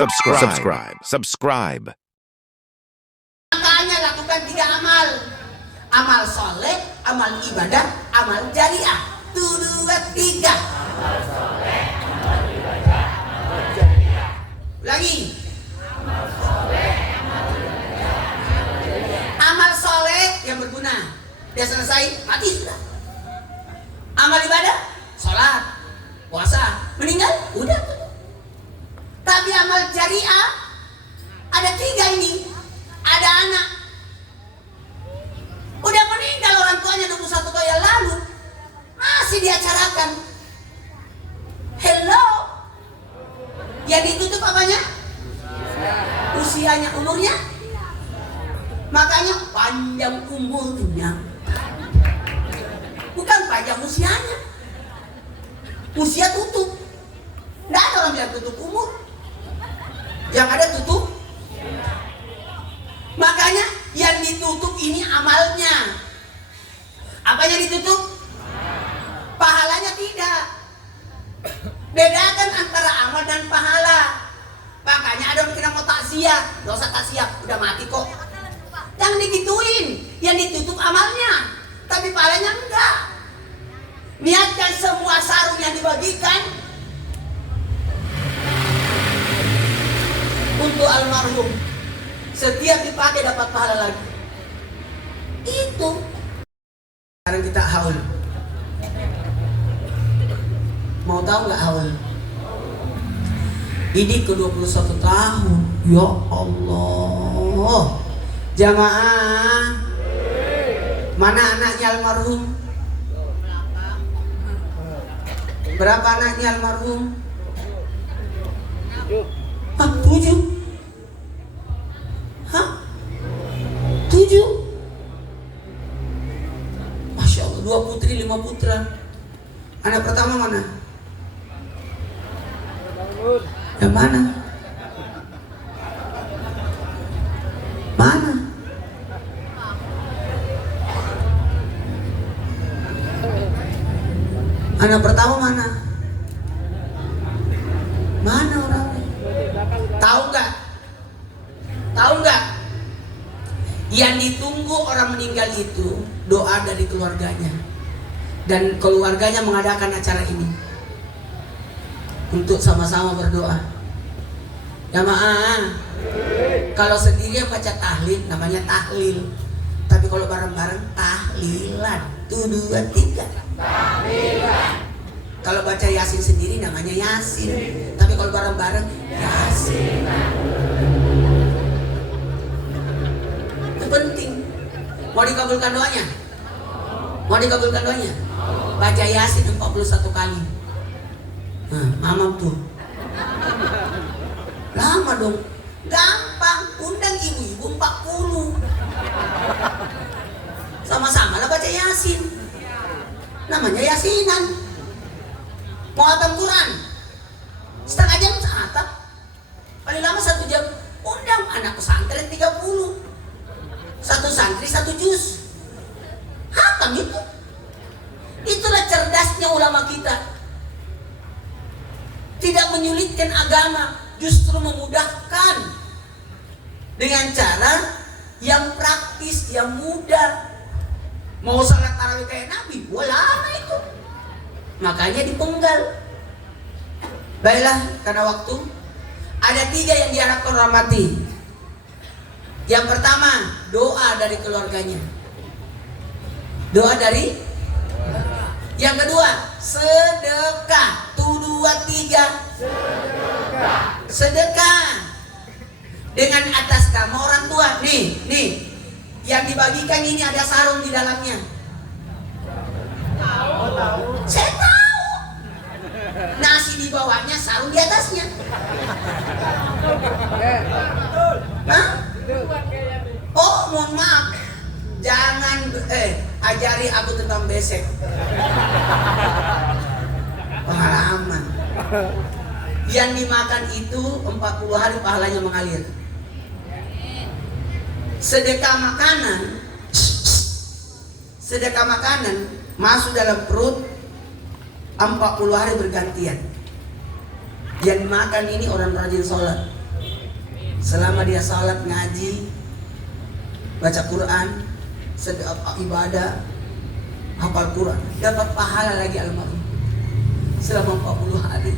Subscribe. Makanya lakukan 3 amal. Amal soleh, amal ibadah, amal jariah. 1, 2, 3. Amal soleh, amal ibadah, amal jariah. Lagi. Amal soleh, amal ibadah, amal jariah. Amal soleh yang berguna. Dia selesai, mati sudah. Amal ibadah, sholat, puasa, meninggal, udah tuh. Tapi amal jariah ada 3 ini. Ada anak udah meninggal orang tuanya 21 tahun yang lalu, masih diacarakan. Hello, yang ditutup apanya? Usianya, umurnya. Makanya panjang umurnya, bukan panjang usianya. Usia tutup. Nggak ada orang bilang tutup umur. Yang ada tutup. Makanya yang ditutup ini amalnya. Apanya ditutup? Pahalanya tidak. Bedakan antara amal dan pahala. Makanya ada orang kira mau takziah, gak usah takziah, udah mati kok. Jangan digituin. Yang ditutup amalnya, tapi pahalanya enggak. Niatkan semua sarung yang dibagikan untuk almarhum. Setiap dipakai dapat pahala lagi. Itu. Sekarang kita haul. Mau tahu nggak haul? Ini ke-21 tahun. Ya Allah. Jamaah. Mana anaknya almarhum? Berapa anaknya almarhum? 7. Hah? 7? Masya Allah, 2 putri 5 putra. Anak pertama mana? Yang mana? Mana? Anak pertama mana? Mana orangnya? Tahu nggak? Tahu nggak? Yang ditunggu orang meninggal itu doa dari keluarganya, dan keluarganya mengadakan acara ini untuk sama-sama berdoa. Jamaah, kalau sendirian baca tahlil namanya tahlil, tapi kalau bareng-bareng tahlilan. 1, 2, 3. Tahlilan. Kalau baca yasin sendiri namanya yasin, tapi kalau bareng-bareng yasin. Penting. Mau dikabulkan doanya? Mau dikabulkan doanya? Baca yasin 41 kali. Mama tuh. Lama dong. Gampang. Undang ibu-ibu 40. Sama-sama lah baca yasin. Namanya yasinan. Mau hatam Quran? Setengah jam hatam. Paling lama 1 jam. Undang anak pesantren 30. 1 santri 1 juz. Hatam itu. Itulah cerdasnya ulama kita. Tidak menyulitkan agama, justru memudahkan dengan cara yang praktis, yang mudah. Mau salat tarawih kayak Nabi, lama itu. Makanya dipenggal. Baiklah, karena waktu, ada 3 yang diharapkan orang mati. Yang pertama, doa dari keluarganya. Doa dari. Yang kedua, sedekah. 1, 2, 3. Sedekah. Sedekah. Dengan atas nama orang tua. Nih. Yang dibagikan ini ada sarung di dalamnya. Tahu. Saya tahu. Nasi di bawahnya, sarung di atasnya. Hah? Oh, mohon maaf. Jangan ajari aku tentang besek. Pengalaman. Yang dimakan itu 40 hari pahalanya mengalir. Sedekah makanan masuk dalam perut 40 hari bergantian. Yang makan ini orang rajin sholat, Selama dia salat, ngaji, baca Quran, ibadah, hafal Quran, dapat pahala lagi almarhum selama 40 hari.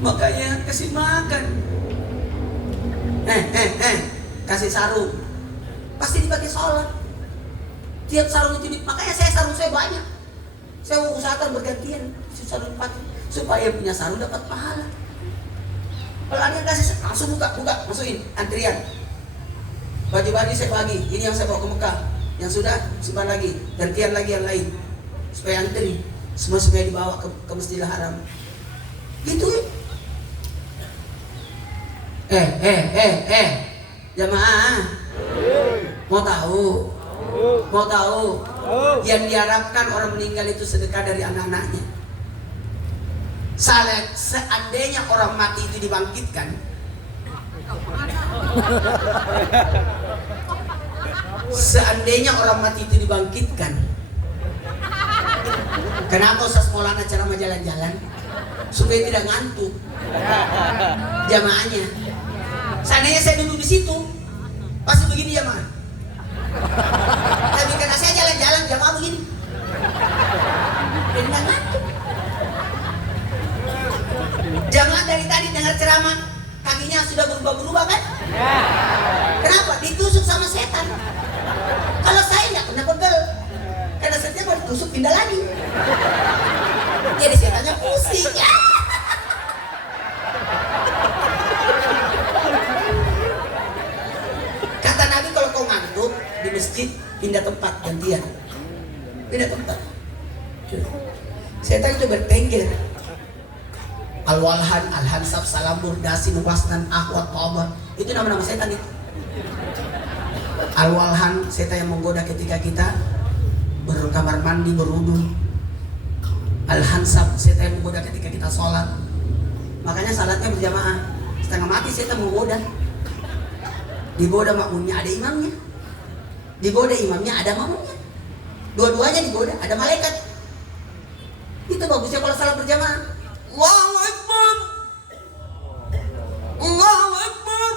Makanya kasih makan, kasih sarung, pasti dipakai sholat. Tiap sarung itu, makanya sarung saya banyak. Saya usahakan bergantian sarung dipakai supaya punya sarung dapat pahala. Kalau ada yang kasih, langsung buka, masukin antrian. Baju-baju saya bagi, ini yang saya bawa ke Mekah, yang sudah simpan lagi, gantian lagi yang lain, supaya antri, semua supaya dibawa ke Masjidil Haram. Gitu. Jamaah, mau tahu? Yang diharapkan orang meninggal itu sedekah dari anak-anaknya. Seandainya orang mati itu dibangkitkan, kenapa Ustaz Maulana ceramah jalan-jalan? Supaya tidak ngantuk jamaahnya. Seandainya saya duduk di situ, pasti begini jamaah. Tapi karena saya jalan-jalan, jamaah begini, tidak ngantuk. Jamaah dari tadi dengar ceramah, kakinya sudah berubah-berubah kan? Kenapa? Ditusuk sama setan. Kalau saya nggak pernah pegel, karena setiap baru tusuk pindah lagi. Jadi setannya pusing. Kata Nabi, kalau kau ngantuk di masjid, pindah tempat, gantian. Pindah tempat. Setan itu bertengger. Al-Walhan, Al-Hansab, Salambur, Dasin, Wasnan, Ahwat, Tobat. Itu nama-nama setan itu. Al-Walhan, setan yang menggoda ketika kita berkamar mandi, berwudu. Al-Hansab, setan yang menggoda ketika kita sholat. Makanya salatnya berjamaah. Setengah mati setan menggoda. Digoda makmumnya, ada imamnya. Digoda imamnya, ada makmumnya. Dua-duanya digoda, ada malaikat. Itu bagusnya kalau salat berjamaah. Allahu Akbar, Allahu Akbar.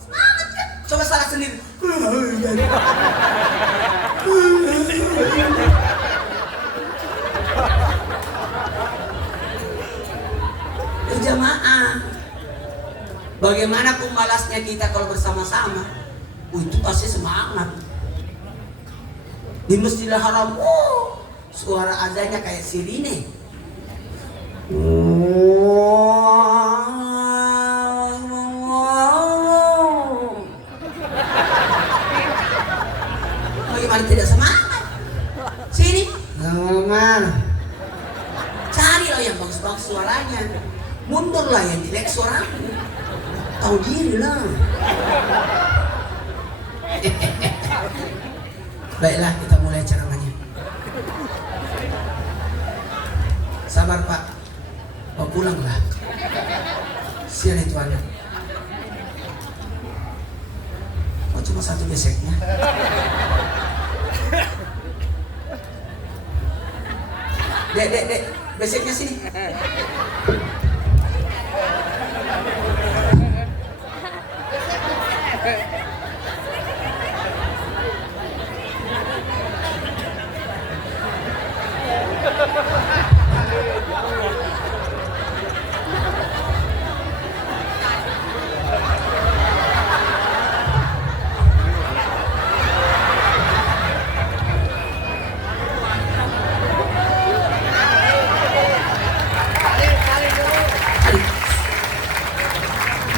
Semangat kan? Coba salah sendiri. Berjamaah. Bagaimana pembalasnya kita kalau bersama-sama? Itu pasti semangat. Di Masjidil Haram, suara azannya kayak sirine. Bagaimana tidak semangat? Sini, cari lah yang bagus-bagus suaranya. Mundur lah yang jelek suaranya. Tahu diri lah. Baiklah, kita mulai ceramahnya. Sabar Pak, mau pulang lah. Sian itu anak. Oh, cuma satu beseknya. Dek, beseknya sini.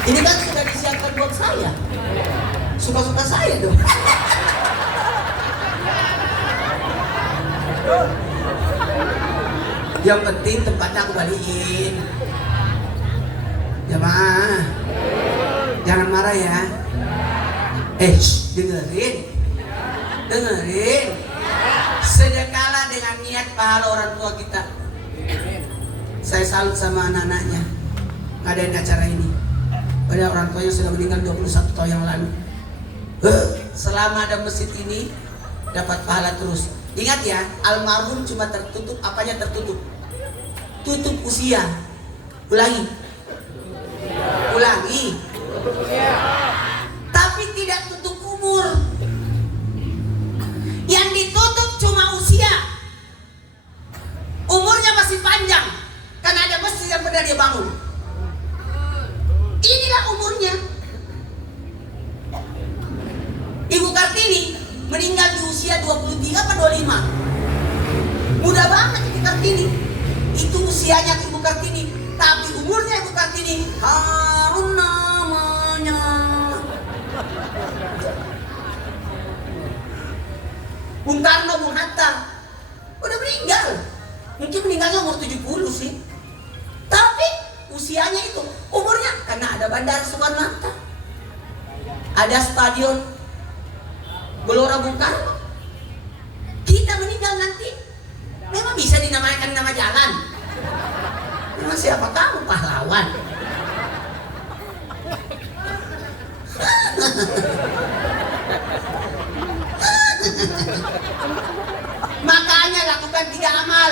Ini kan sudah disiapkan buat saya. Suka-suka saya dong. Yang penting tempatnya aku balikin. Jamaah, jangan marah ya. Dengerin. Sedekahlah dengan niat pahala orang tua kita. Saya salut sama anak-anaknya ngadain acara ini. Padahal orang tuanya sudah meninggal 21 tahun yang lalu. Selama ada masjid ini dapat pahala terus. Ingat ya, almarhum cuma tertutup, apanya tertutup? Tutup usia. Ulangi. Tapi tidak tutup umur. Yang ditutup cuma usia. Umurnya masih panjang karena ada masjid yang pernah dia bangun. Inilah umurnya. Ibu Kartini meninggal di usia 23 atau 25. Muda banget Ibu Kartini. Itu usianya Ibu Kartini. Tapi umurnya Ibu Kartini harum namanya. Bung Karno, Bung Hatta udah meninggal. Mungkin meninggalnya umur 70 sih. Tapi usianya itu, umurnya karena ada Bandara Soekarno-Hatta, ada Stadion Gelora Bung Karno. Kita meninggal nanti memang bisa dinamakan nama jalan. Memang siapa kamu pahlawan? Makanya lakukan 3 amal.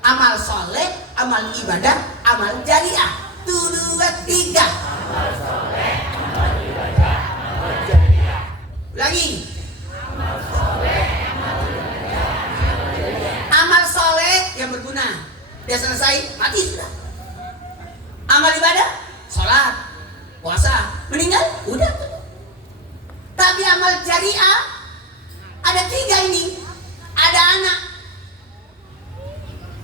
Amal soleh, amal ibadah, amal jariah. 1, 2, 3. Amal soleh, amal ibadah, amal jariah. Lagi. Amal soleh, amal ibadah, amal jariah. Amal soleh yang berguna. Dia selesai, mati sudah. Amal ibadah, sholat, puasa, meninggal, udah. Tapi amal jariah ada 3 ini. Ada anak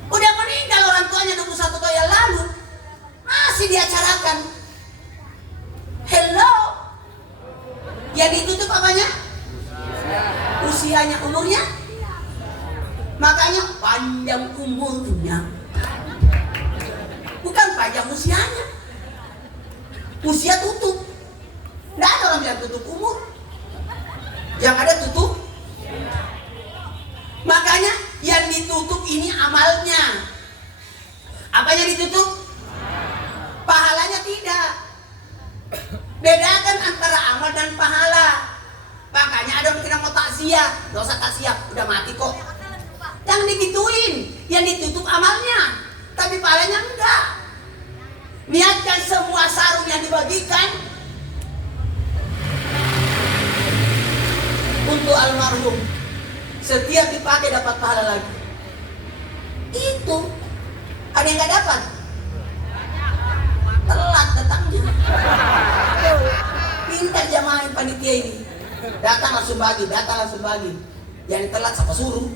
udah meninggal orang tuanya 21 tahun yang lalu, masih diacarakan. Hello. Yang ditutup apanya? Usianya, umurnya. Makanya panjang umurnya. Bukan panjang usianya. Usia tutup. Nggak ada orang bilang tutup umur. Yang ada tutup. Makanya yang ditutup ini amalnya. Apanya ditutup? Pahalanya tidak. Bedakan antara amal dan pahala. Makanya ada orang kira mau takziah, nggak usah takziah, udah mati kok. Jangan digituin. Yang ditutup amalnya, tapi pahalanya enggak. Niatkan semua sarung yang dibagikan untuk almarhum. Setiap dipakai dapat pahala lagi. Itu ada yang nggak dapat, telat datangnya. Pintar jamaah panitia ini, datang langsung bagi, datang langsung bagi. Yang telat siapa suruh?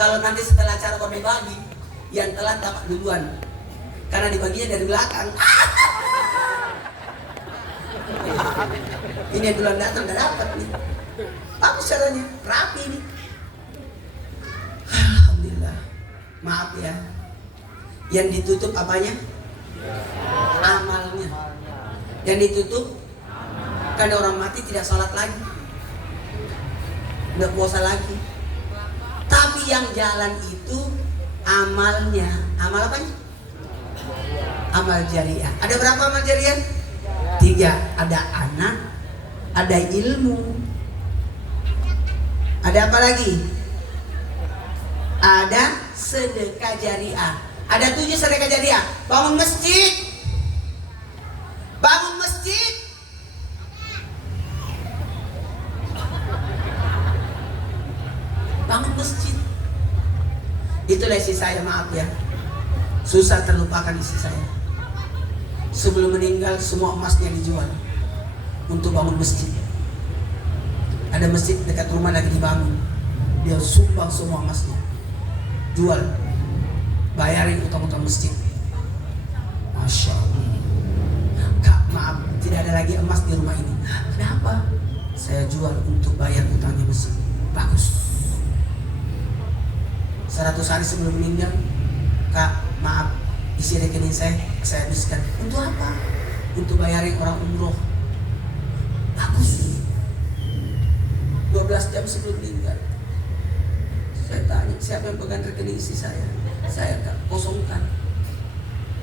Kalau nanti setelah acara kami bagi, yang telat dapat duluan, karena dibaginya dari belakang. Ini yang duluan datang nggak dapat nih. Bagus caranya, rapi nih. Alhamdulillah. Maaf ya. Yang ditutup apanya? Amalnya. Yang ditutup karena orang mati tidak sholat lagi, nggak puasa lagi. Tapi yang jalan itu amalnya. Amal apanya? Amal jariah. Ada berapa amal jariah? 3. Ada anak, ada ilmu. Ada apa lagi? Ada sedekah jariah. Ada 7 sedekah jariah. Bangun masjid. Bangun masjid. Bangun masjid. Itulah isi saya, maaf ya. Susah terlupakan isi saya. Sebelum meninggal semua emasnya dijual untuk bangun masjid. Ada masjid dekat rumah lagi dibangun, dia sumbang semua emasnya, jual, bayarin utang-utang masjid. Masya Allah. Kak, maaf, tidak ada lagi emas di rumah ini. Kenapa? Saya jual untuk bayar utangnya masjid. Bagus. 100 hari sebelum meninggal, Kak, maaf, isi rekening saya habiskan. Untuk apa? Untuk bayarin orang umroh. Bagus. 12 jam sebelum meninggal, saya tanya siapa yang pegang rekening istri saya. Saya kosongkan.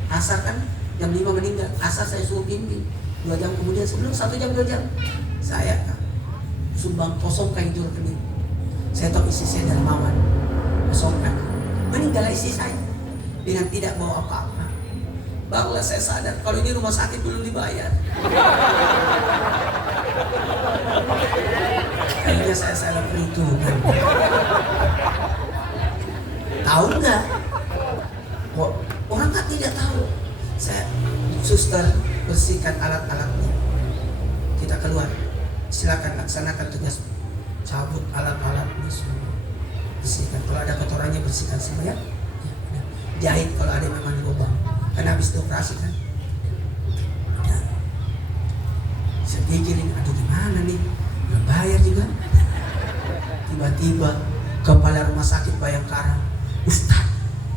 Asar kan jam 5 meninggal, asar saya suruh pimpin. 2 jam kemudian, sebelum 1 jam 2 jam, saya sumbang, kosongkan itu rekening. Saya tahu istri saya dermawan, kosongkan. Meninggal istri saya dengan tidak bawa apa-apa. Barulah saya sadar kalau ini rumah sakit belum dibayar. Kayaknya saya salah perhitungan. Tahu nggak? Orang kan tidak tahu. Saya, suster, bersihkan alat-alatnya. Kita keluar. Silakan laksanakan tugas. Cabut alat-alatnya semua. Bersihkan. Kalau ada kotorannya bersihkan semua ya. Jahit kalau ada memang lubang. Karena habis operasi kan. Ya. Saya pikirin, aduh gimana nih? Belum bayar juga. Tiba-tiba kepala rumah sakit Bayangkara, Ustaz,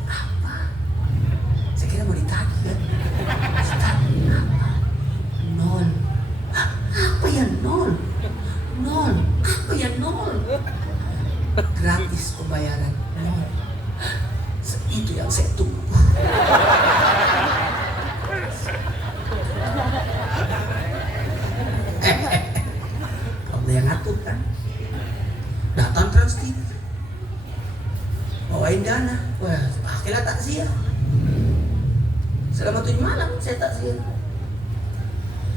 apa? Saya kira mau ditagih kan? Ustaz, apa? 0. Apa ya 0? 0. Apa ya 0? Gratis pembayaran 0. Itu yang saya tunggu. Allah yang ngatur kan. Datang Trans TV, bawain dana. Wah, pakailah takziah. Selama 7 malam saya takziah.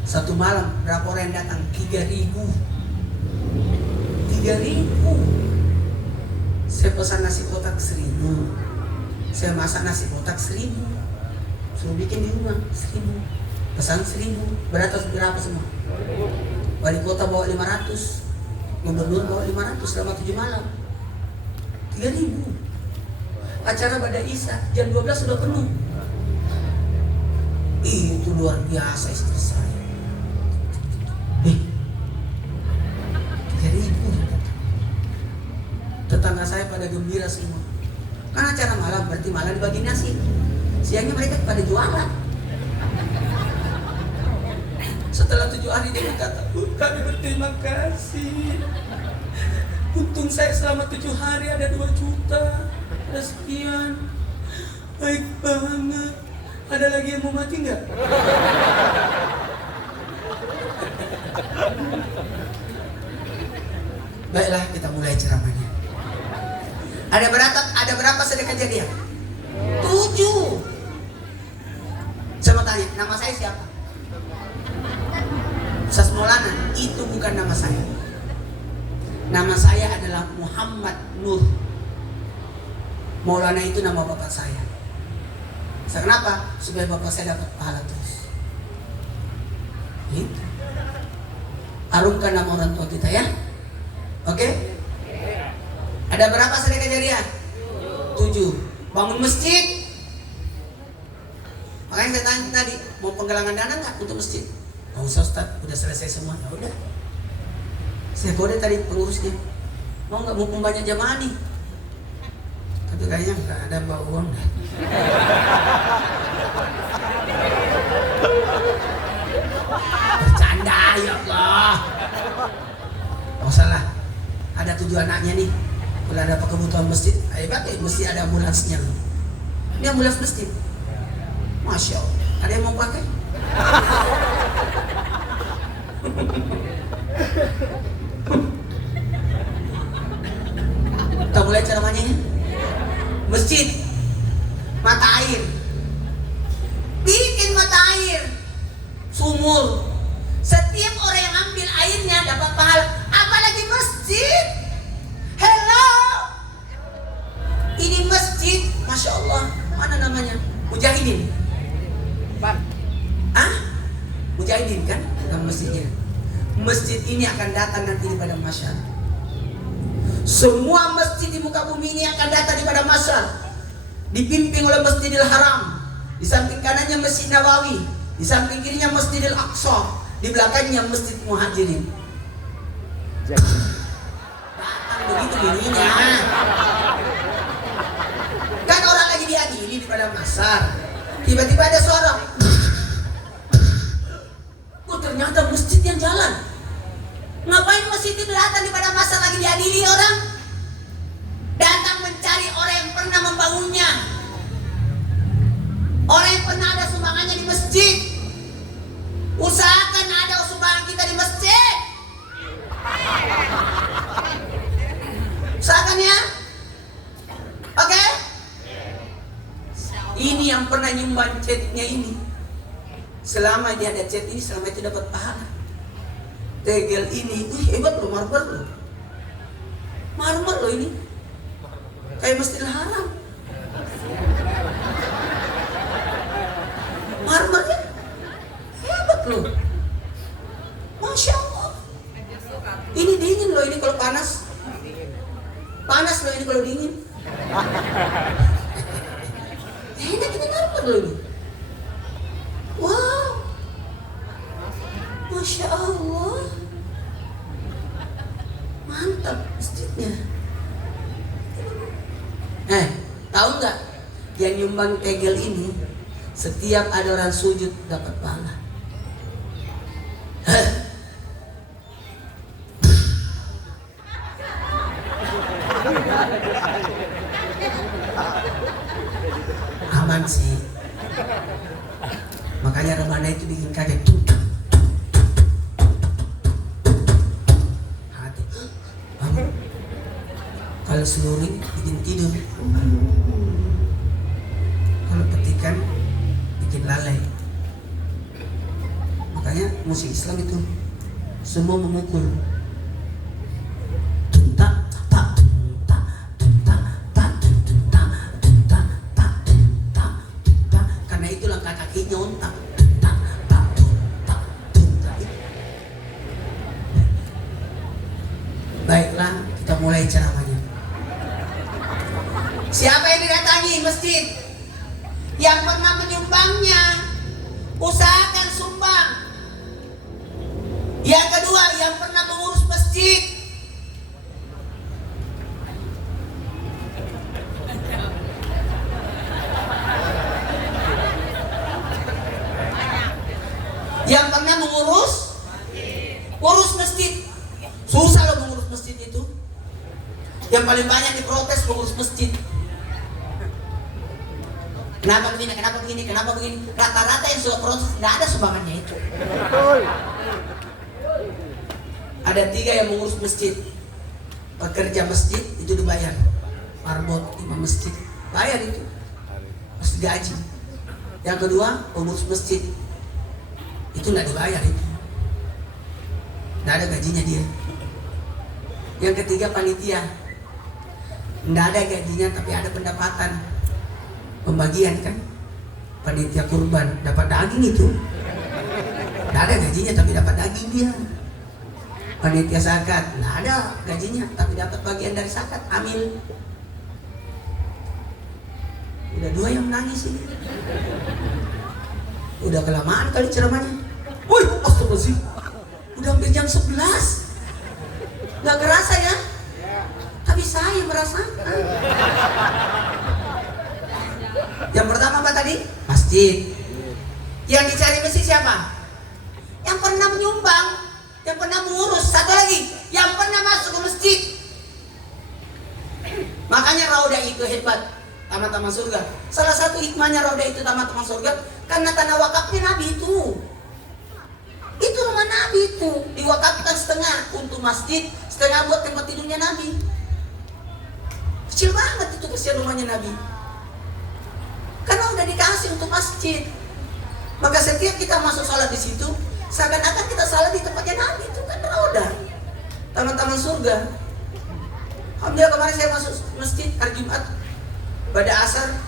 1 malam berapa orang yang datang? 3.000. Saya pesan nasi kotak 1.000. Saya masak nasi kotak 1.000. Suruh bikin di rumah 1.000. Pesan 1.000. Berapa semua? Wali kota bawa 500. Gubernur bawa 500 selama 7 malam. 3.000. Acara pada Isya jam 12 sudah penuh. Itu luar biasa istri saya. 3.000. Tetangga saya pada gembira semua. Kan acara malam berarti malam dibagi nasi. Siangnya mereka pada jualan. Setelah 7 hari dia berkata, kami berterima kasih. Untung saya selama 7 hari ada 2 juta. Ada sekian. Baik banget. Ada lagi yang mau mati nggak? Baiklah, kita mulai ceramahnya. Ada berapa sedekah jariah? 7. Saya mau tanya, nama saya siapa? Ustaz Maulana, itu bukan nama saya. Nama saya adalah Muhammad Nur. Maulana itu nama bapak saya. Kenapa? Supaya bapak saya dapat pahala terus. Gitu. Harumkan nama orang tua kita ya. Oke? Ada berapa sedekah jariah? 7. Bangun masjid. Makanya saya tanya tadi, mau penggalangan dana nggak untuk masjid? Nggak usah Ustaz, udah selesai semua. Ya udah. Saya kode tadi pengurusnya, mau nggak mumpung banyak jamaah nih? Tapi kayaknya nggak ada bawa uang deh. Bercanda ya Allah. Nggak usah lah. Ada 7 anaknya nih. Kalau ada kebutuhan masjid, hebat ya, mesti ada ambulansnya. Ini ambulans masjid. Masya Allah. Ada yang mau pakai? Kita mulai ceramahnya ya. Masjid, mata air, bikin mata air, sumur. Setiap orang yang ambil airnya dapat pahala. Apalagi masjid. Hello, ini masjid, masya Allah. Mana namanya? Mujahidin. Mujahidin kan? Bukan masjidnya. Masjid ini akan datang nanti pada masyar. Semua masjid di muka bumi ini akan datang pada masyar. Dipimpin oleh Masjidil Haram. Di samping kanannya Masjid Nabawi. Di samping kirinya Masjidil Aqsa. Di belakangnya Masjid Muhajirin. Datang begitu dirinya. Kan orang lagi diadili di pada masyar. Tiba-tiba ada suara. Ternyata masjid yang jalan. Ngapain masjid itu datang di pada masa lagi diadili orang? Datang mencari orang yang pernah membangunnya, orang yang pernah ada sumbangannya di masjid. Usahakan ada sumbangan kita di masjid. Usahakan ya. Oke? Ini yang pernah nyumbang chatnya ini, selama dia ada chat ini, selama itu dapat pahala. Tegel ini, hebat loh, marmer loh. Marmer loh ini. Kayak Masjidil Haram. Marmernya hebat loh. Masya Allah. Ini dingin loh, ini kalau panas. Panas loh ini kalau dingin. Enak ini marmer loh ini. Wow. Masya Allah. Mantap masjidnya. Tahu nggak? Yang nyumbang tegel ini, setiap ada orang sujud dapat pahala. Aman sih. Makanya Ramana itu bikin kaget. Hati. Kalau seluring bikin tidur. Kalau petikan bikin lalai. Makanya musik Islam itu semua memukul. Karena itu langkah kakinya ontak. Baiklah, kita mulai ceramahnya. Siapa yang didatangi masjid? Yang pernah menyumbangnya, usahakan sumbang. Yang kedua, yang pernah mengurus masjid. Yang pernah urus masjid. Susah loh mengurus masjid itu. Yang paling banyak diprotes mengurus masjid. Kenapa begini? Rata-rata yang sudah protes tidak ada sumbangannya itu. Ada 3 yang mengurus masjid. Pekerja masjid itu dibayar. Marbot, imam masjid, bayar itu. Harus digaji. Yang kedua, pengurus masjid. Itu nggak dibayar itu. Nggak ada gajinya dia. Yang ketiga, panitia. Nggak ada gajinya tapi ada pendapatan. Pembagian kan, panitia kurban dapat daging itu, nggak ada gajinya tapi dapat daging dia. Panitia zakat nggak ada gajinya tapi dapat bagian dari zakat, amil. Udah 2 yang menangis ini. Udah kelamaan kali ceramahnya. Woi, astagfirullahaladzim. Udah hampir jam 11. Nggak kerasa ya? Tapi saya merasakan. Yang pertama apa tadi? Masjid. Yang dicari masjid siapa? Yang pernah menyumbang, yang pernah mengurus. Satu lagi, yang pernah masuk ke masjid. Makanya Raudah itu hebat, taman-taman surga. Salah satu hikmahnya Raudah itu taman-taman surga, karena tanah wakafnya Nabi itu. Itu rumah Nabi itu, diwakafkan setengah untuk masjid, setengah buat tempat tidurnya Nabi. Kecil banget itu kesian rumahnya Nabi. Karena udah dikasih untuk masjid. Maka setiap kita masuk salat di situ, seakan-akan kita salat di tempatnya Nabi. Itu kan Raudah, taman-taman surga. Alhamdulillah kemarin saya masuk masjid hari Jumat pada asar,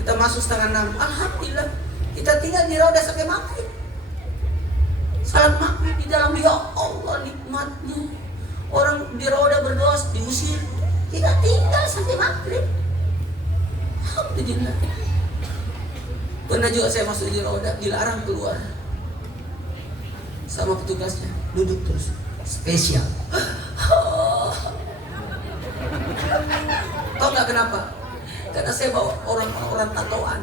kita masuk setengah 6. Alhamdulillah kita tinggal di Raudah sampai maghrib. Salat maghrib di dalam, ya Allah nikmatnya. Orang di Raudah berdoa diusir, kita tinggal sampai maghrib. Alhamdulillah. Pernah juga saya masuk di Raudah, dilarang keluar sama petugasnya, duduk terus, spesial. Tahu nggak kenapa? Karena saya bawa orang-orang tatoan.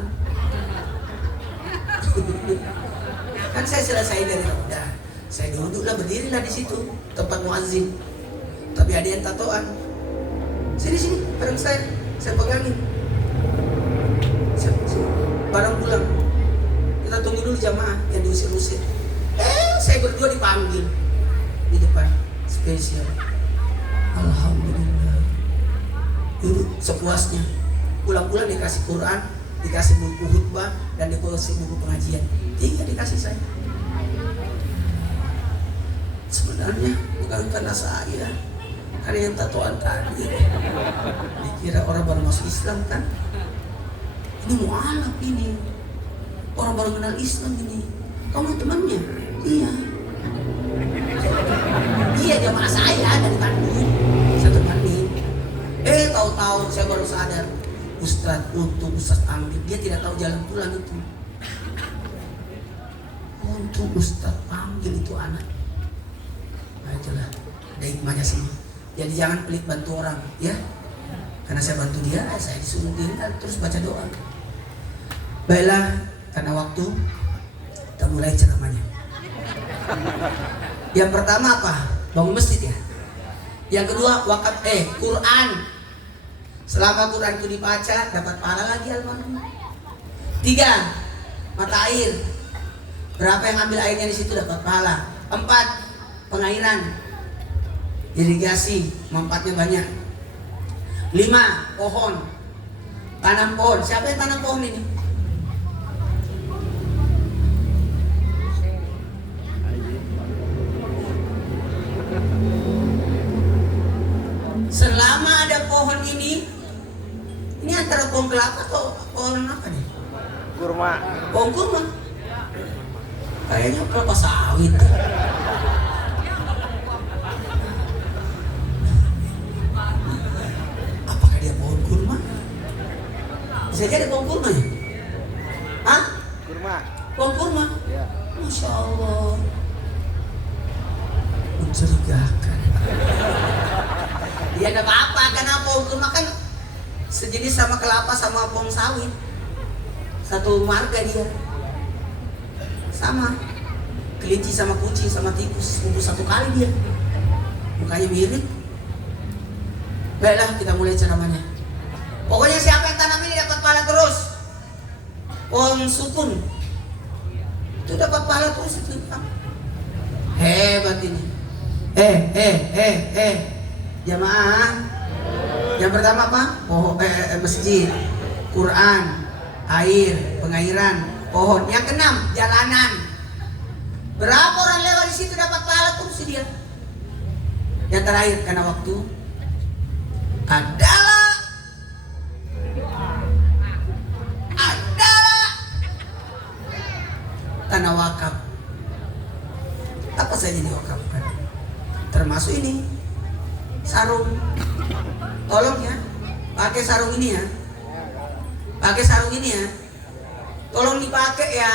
Kan saya selesai dari Raudah, saya duduklah, berdirilah di situ tempat muazzin. Tapi ada yang tatoan. Sini, bareng saya pegangin. Barang pulang, kita tunggu dulu jamaah yang diusir-usir. Saya berdua dipanggil di depan, spesial. Alhamdulillah. Duduk sepuasnya. Pulang-pulang dikasih Quran, dikasih buku khutbah, dan dikasih buku pengajian. 3 dikasih saya. Sebenarnya bukan karena saya, karena yang tatoan tadi. Dikira orang baru masuk Islam kan? Ini mualaf ini, orang baru kenal Islam ini. Kamu temannya? Iya. Iya, jamaah saya dari Bandung. Satu Bandung. Tahu-tahu saya baru sadar, Ustaz Ambil, dia tidak tahu jalan pulang itu. Untuk Ustaz Ambil itu anak. Nah itulah, ada hikmahnya sih. Jadi jangan pelit bantu orang, ya. Karena saya bantu dia, saya disuruh tinggal terus baca doa. Baiklah, karena waktu, kita mulai ceramahnya. Yang pertama apa? Bangun masjid ya. Yang kedua wakaf Quran. Selama Quran itu dibaca dapat pahala lagi almarhum. 3 mata air. Berapa yang ambil airnya di situ dapat pahala. 4 pengairan, irigasi, manfaatnya banyak. 5 pohon, tanam pohon. Siapa yang tanam pohon ini? Selama ada pohon ini antara pohon kelapa atau pohon apa nih? Kurma. Pohon kurma. Kayaknya kelapa sawit. Apakah dia pohon kurma? Bisa jadi pohon kurma ya? Hah? Kurma. Pohon kurma? Ya. Masya Allah. Mencurigakan. Ya nggak apa-apa, karena pohon kurma kan sejenis sama kelapa sama pohon sawit, satu marga dia, sama kelinci sama kucing sama tikus kumpul satu kali dia, mukanya mirip. Baiklah, kita mulai ceramahnya. Pokoknya siapa yang tanam ini dapat pahala terus. Pohon sukun itu dapat pahala terus itu. Hebat ini. Jamaah. Yang pertama apa? Masjid, Quran, air, pengairan, pohon. Yang keenam, jalanan. Berapa orang lewat di situ dapat pahala terus dia. Yang terakhir, karena waktu, adalah tanah wakaf. Apa saja diwakafkan? Termasuk ini sarung. Tolong ya, pakai sarung ini ya. Pakai sarung ini ya. Tolong dipakai ya.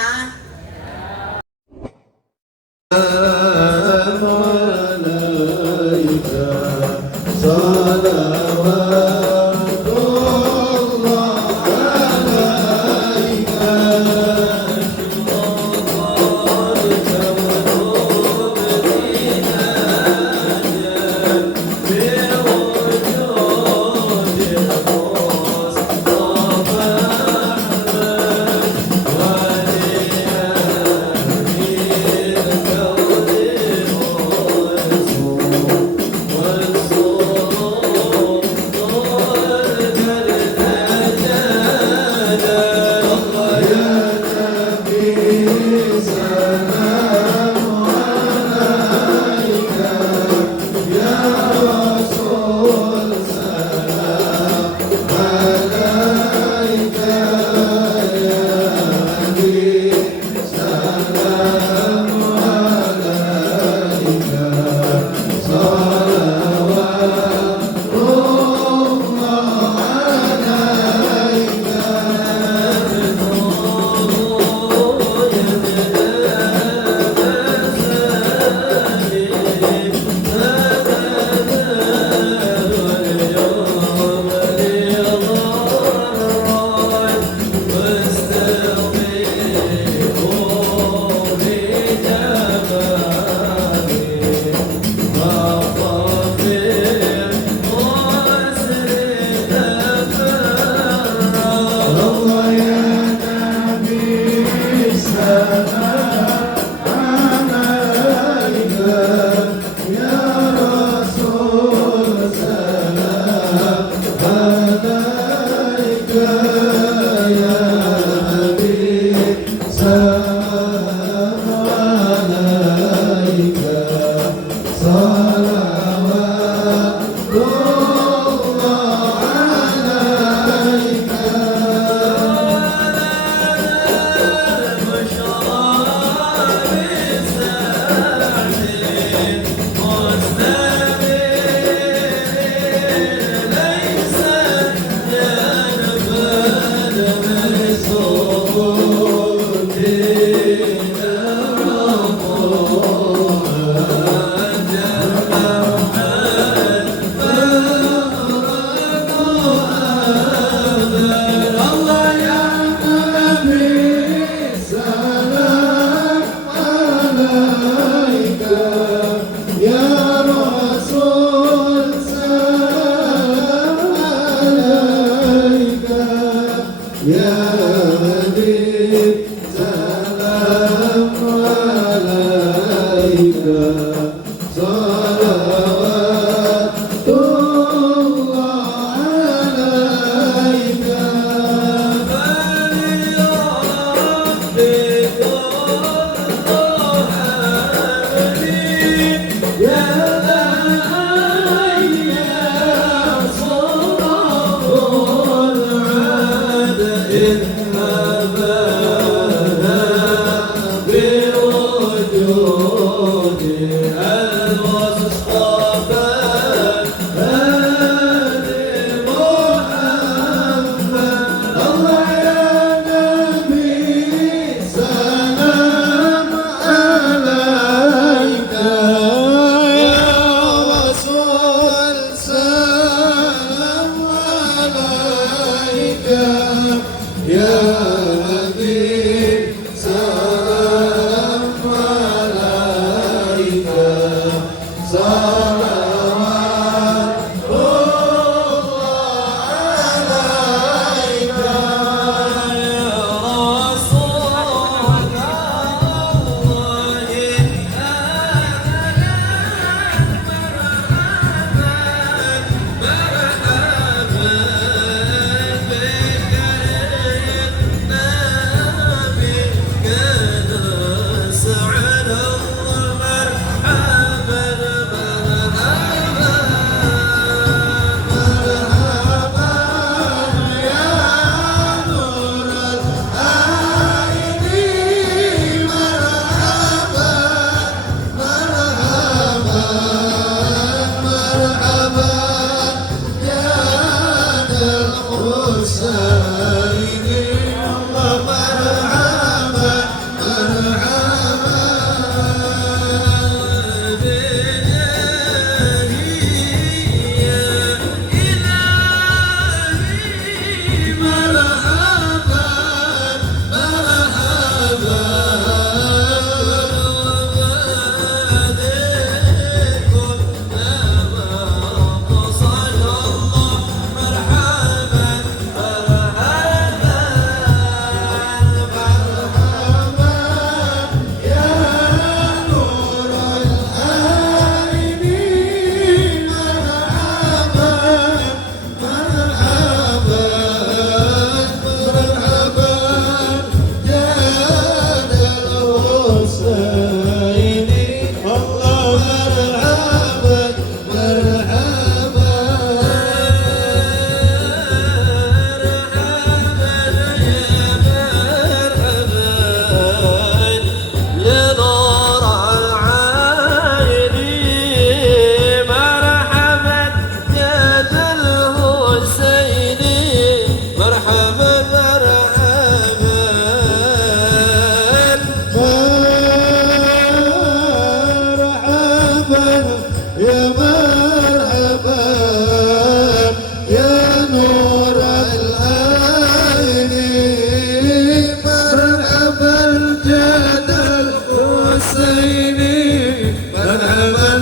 مرحبا